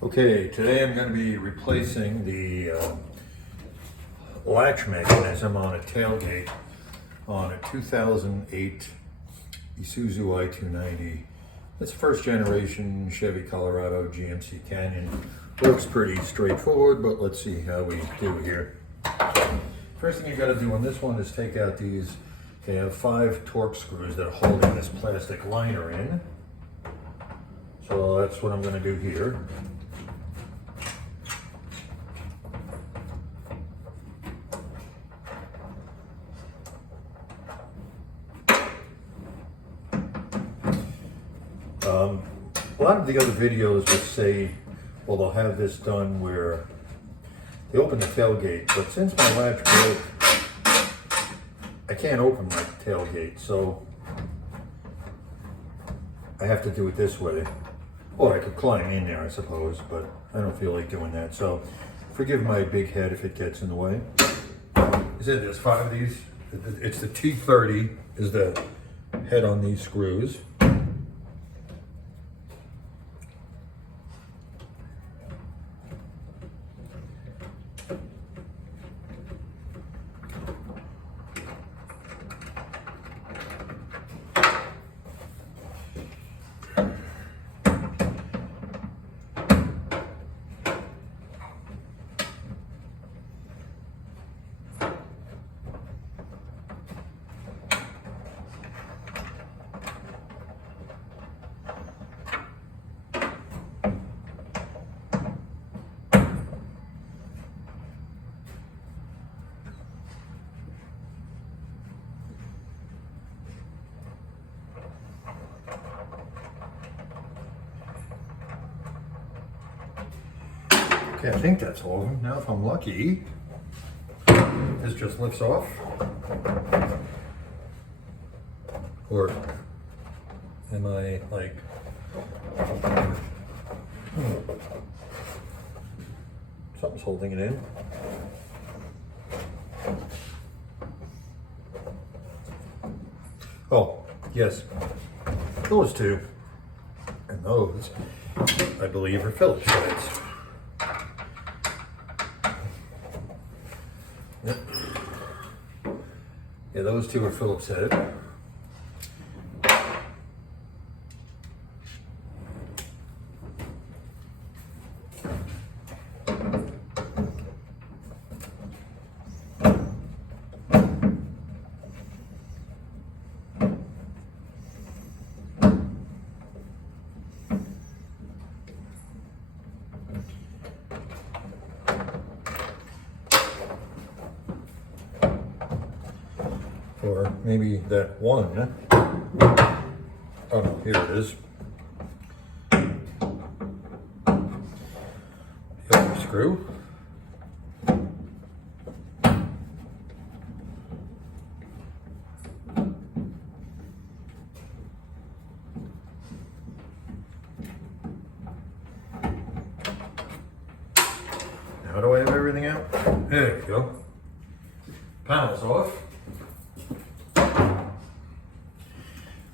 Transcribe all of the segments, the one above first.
Okay, today I'm going to be replacing the latch mechanism on a tailgate on a 2008 Isuzu I-290. It's first generation Chevy Colorado GMC Canyon. Looks pretty straightforward, but let's see how we do here. First thing you got to do on this one is take out these. They have 5 torque screws that are holding this plastic liner in. So that's what I'm going to do here. A lot of the other videos would say, well, they'll have this done where they open the tailgate, but since my latch broke, I can't open my tailgate, so I have to do it this way. Or I could climb in there, I suppose, but I don't feel like doing that, so forgive my big head if it gets in the way. You said there's 5 of these. It's the T30 is the head on these screws. Okay, I think that's all of them. Now, if I'm lucky, this just lifts off. Or am I like... Something's holding it in. Oh, yes. Those two. And those, I believe, are Phillips heads. Yeah, those two are Phillips head. Or maybe that one. Oh no, here it is. The other screw. Now do I have everything out? There we go. Panel's off.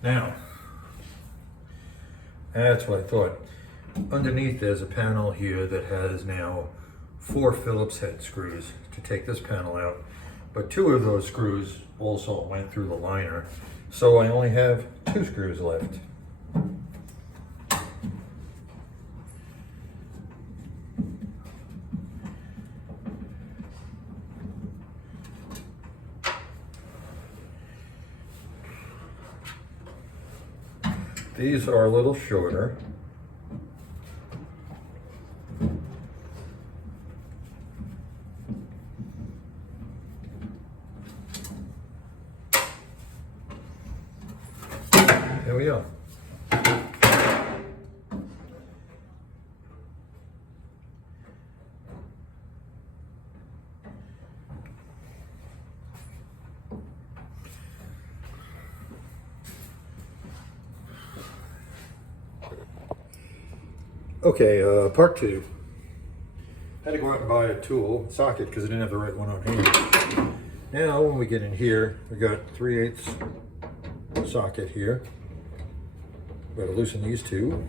Now, that's what I thought. Underneath there's a panel here that has now 4 Phillips head screws to take this panel out. But 2 of those screws also went through the liner. So I only have 2 screws left. These are a little shorter. There we go. Okay, part 2. Had to go out and buy a tool socket because I didn't have the right one on hand. Now, when we get in here, we got 3/8 socket here. We got to loosen these two.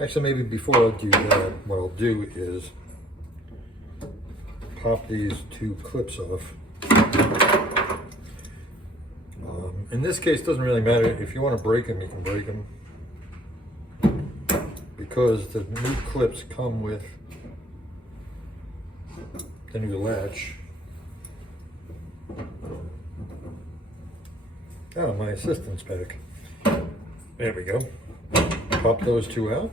Actually, maybe before I do that, what I'll do is pop these two clips off. In this case, it doesn't really matter. If you want to break them, you can break them, because the new clips come with the new latch. Oh, my assistant's back. There we go. Pop those two out.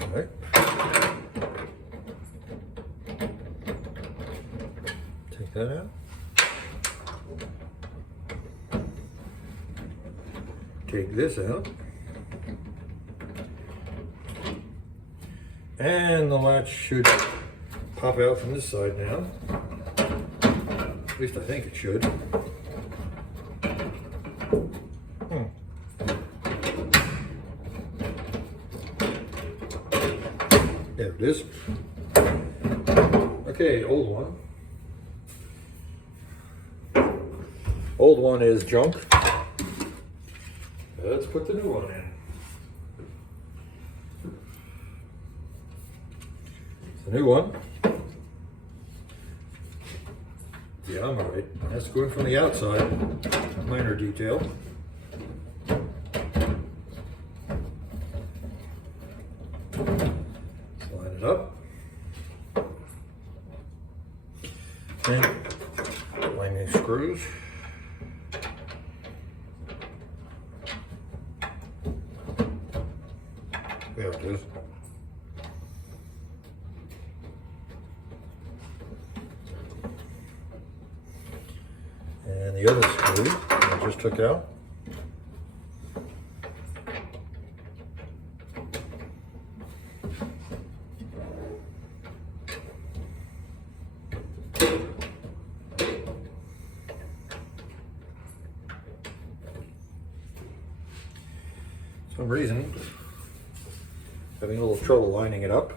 All right. Take that out. Take this out. And the latch should pop out from this side now. At least I think it should. There it is. Okay, old one. Old one is junk. Let's put the new one in. The new one. Yeah, I'm alright. That's going from the outside. Minor detail. Slide it up. And line these screws. There it is. And the other screw I just took out. For some reason, having a little trouble lining it up.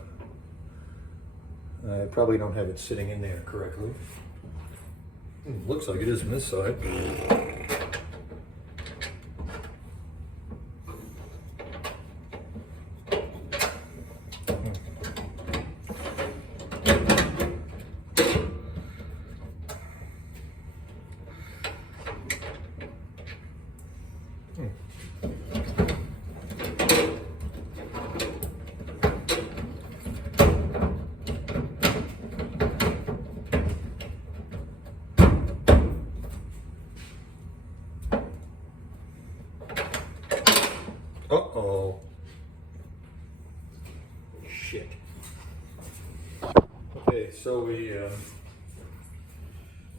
I probably don't have it sitting in there correctly. Looks like it is from this side. Uh-oh. Shit. Okay, so we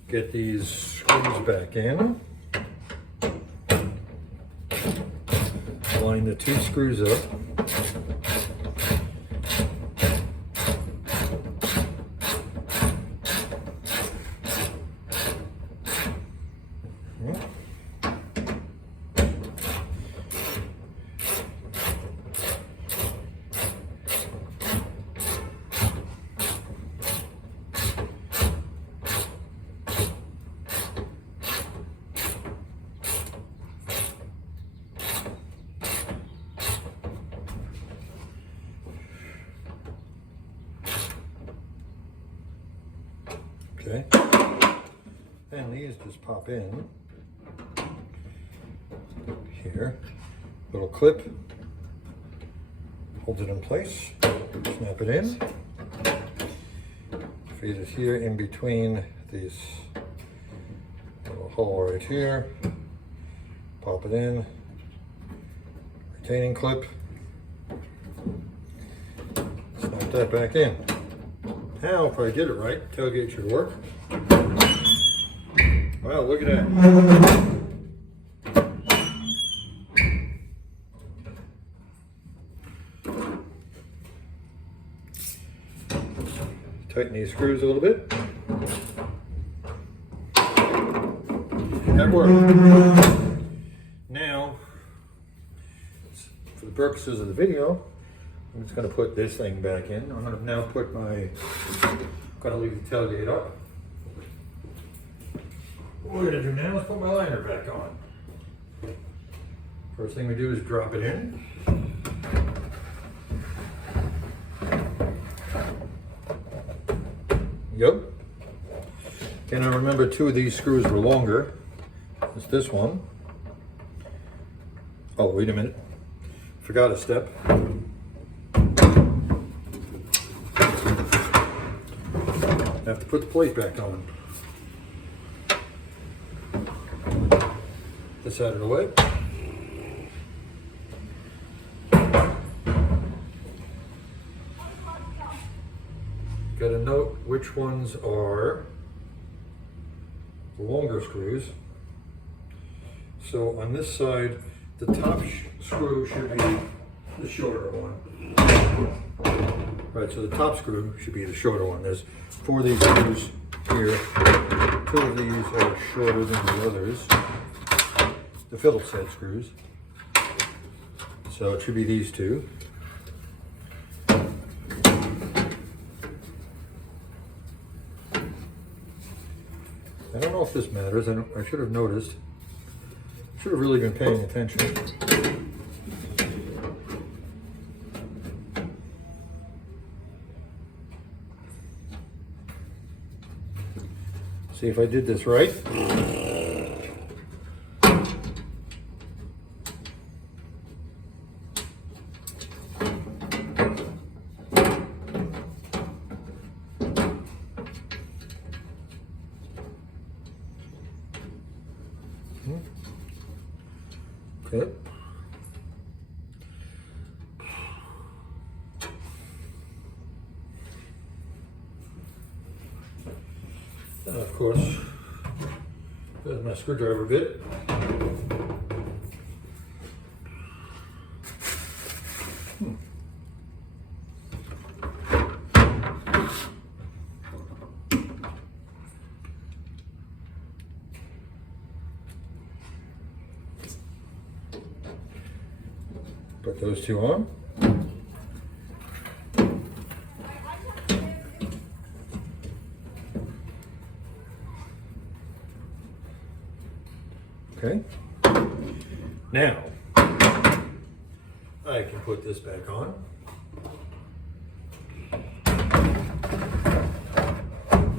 get these screws back in. Line the two screws up. Okay, and these just pop in here. Little clip holds it in place. Snap it in. Feed it here in between these little hole right here. Pop it in. Retaining clip. Snap that back in. Now, if I did it right, tailgate should work. Wow, look at that. Tighten these screws a little bit. That worked. Now, for the purposes of the video, I'm just going to put this thing back in. I'm going to now put my, going to leave the tailgate up. What we're gonna do now is put my liner back on. First thing we do is drop it in. Yep. And I remember two of these screws were longer. It's this one. Oh, wait a minute. Forgot a step. I have to put the plate back on. This out of the way. Got to note which ones are the longer screws. So on this side, the top screw should be the shorter one. Right, so the top screw should be the shorter one. There's 4 of these screws here. 2 of these are shorter than the others. The Phillips head screws. So it should be these 2. I don't know if this matters. I should have noticed. Should have really been paying attention. See if I did this right. Okay. And of course, there's my screwdriver bit. Put those 2 on. Okay. Now, I can put this back on.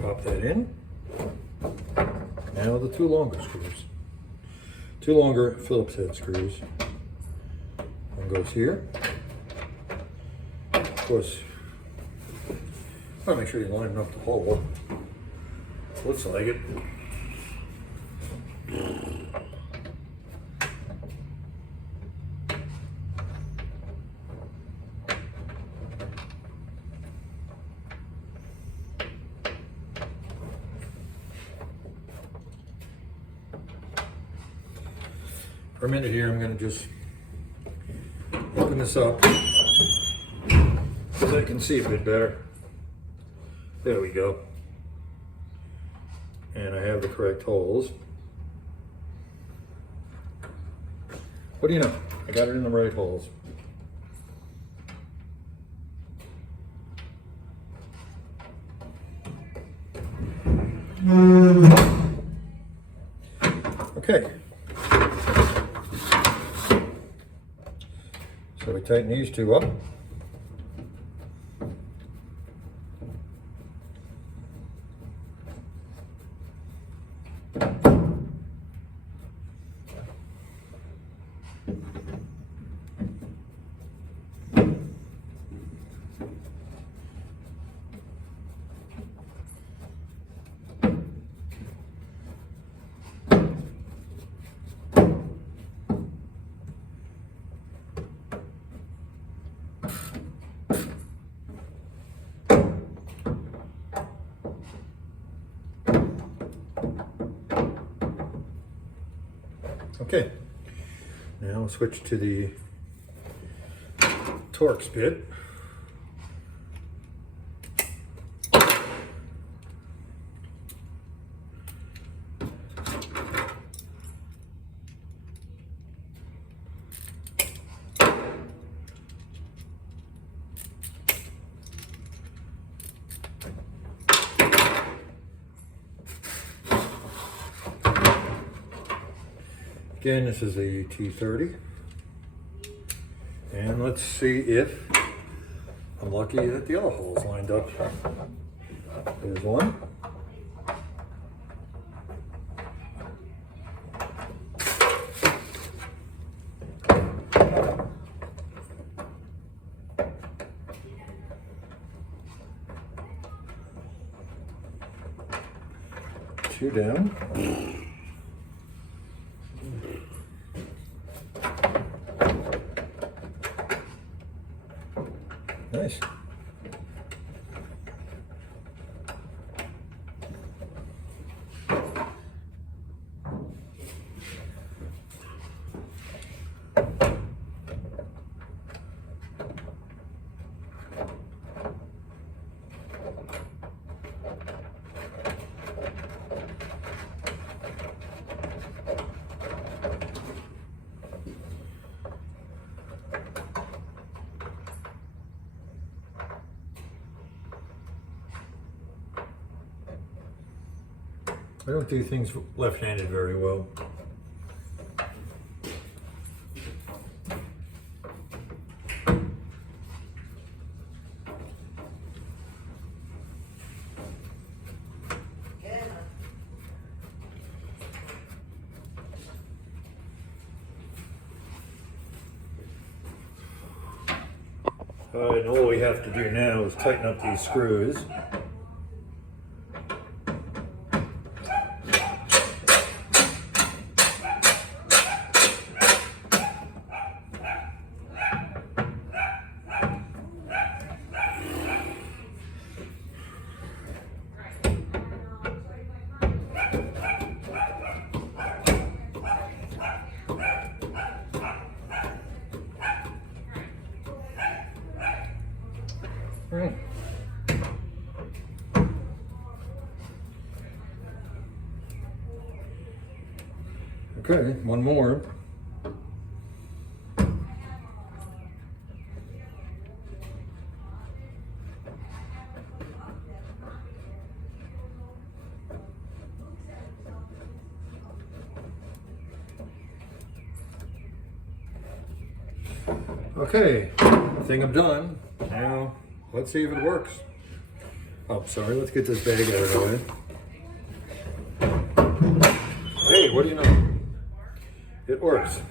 Pop that in. Now the 2 longer screws. 2 longer Phillips head screws. One goes here. Of course, want to make sure you line up the hole. Looks like it. For a minute here, I'm going to just open this up so I can see a bit better. There we go. And I have the correct holes. What do you know? I got it in the right holes. Okay. So we tighten these 2 up. Okay, now we'll switch to the Torx bit. Again, this is a T30. And let's see if I'm lucky that the other hole's lined up. There's one. Two down. Nice. I don't do things left-handed very well. And all we have to do now is tighten up these screws. Okay, one more. Okay, I think I'm done. Now, let's see if it works. Oh, sorry, let's get this bag out of the way. Hey, what do you know? It works.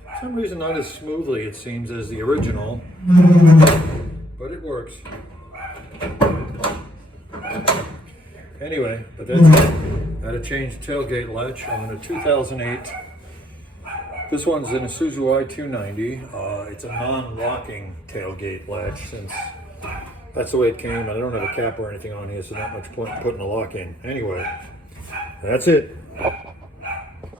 For some reason, not as smoothly, it seems, as the original, but it works. Anyway, but that's it. I had to change the tailgate latch on a 2008. This one's an Isuzu I-290. It's a non-locking tailgate latch since that's the way it came. I don't have a cap or anything on here, so not much point in putting a lock in. Anyway, that's it.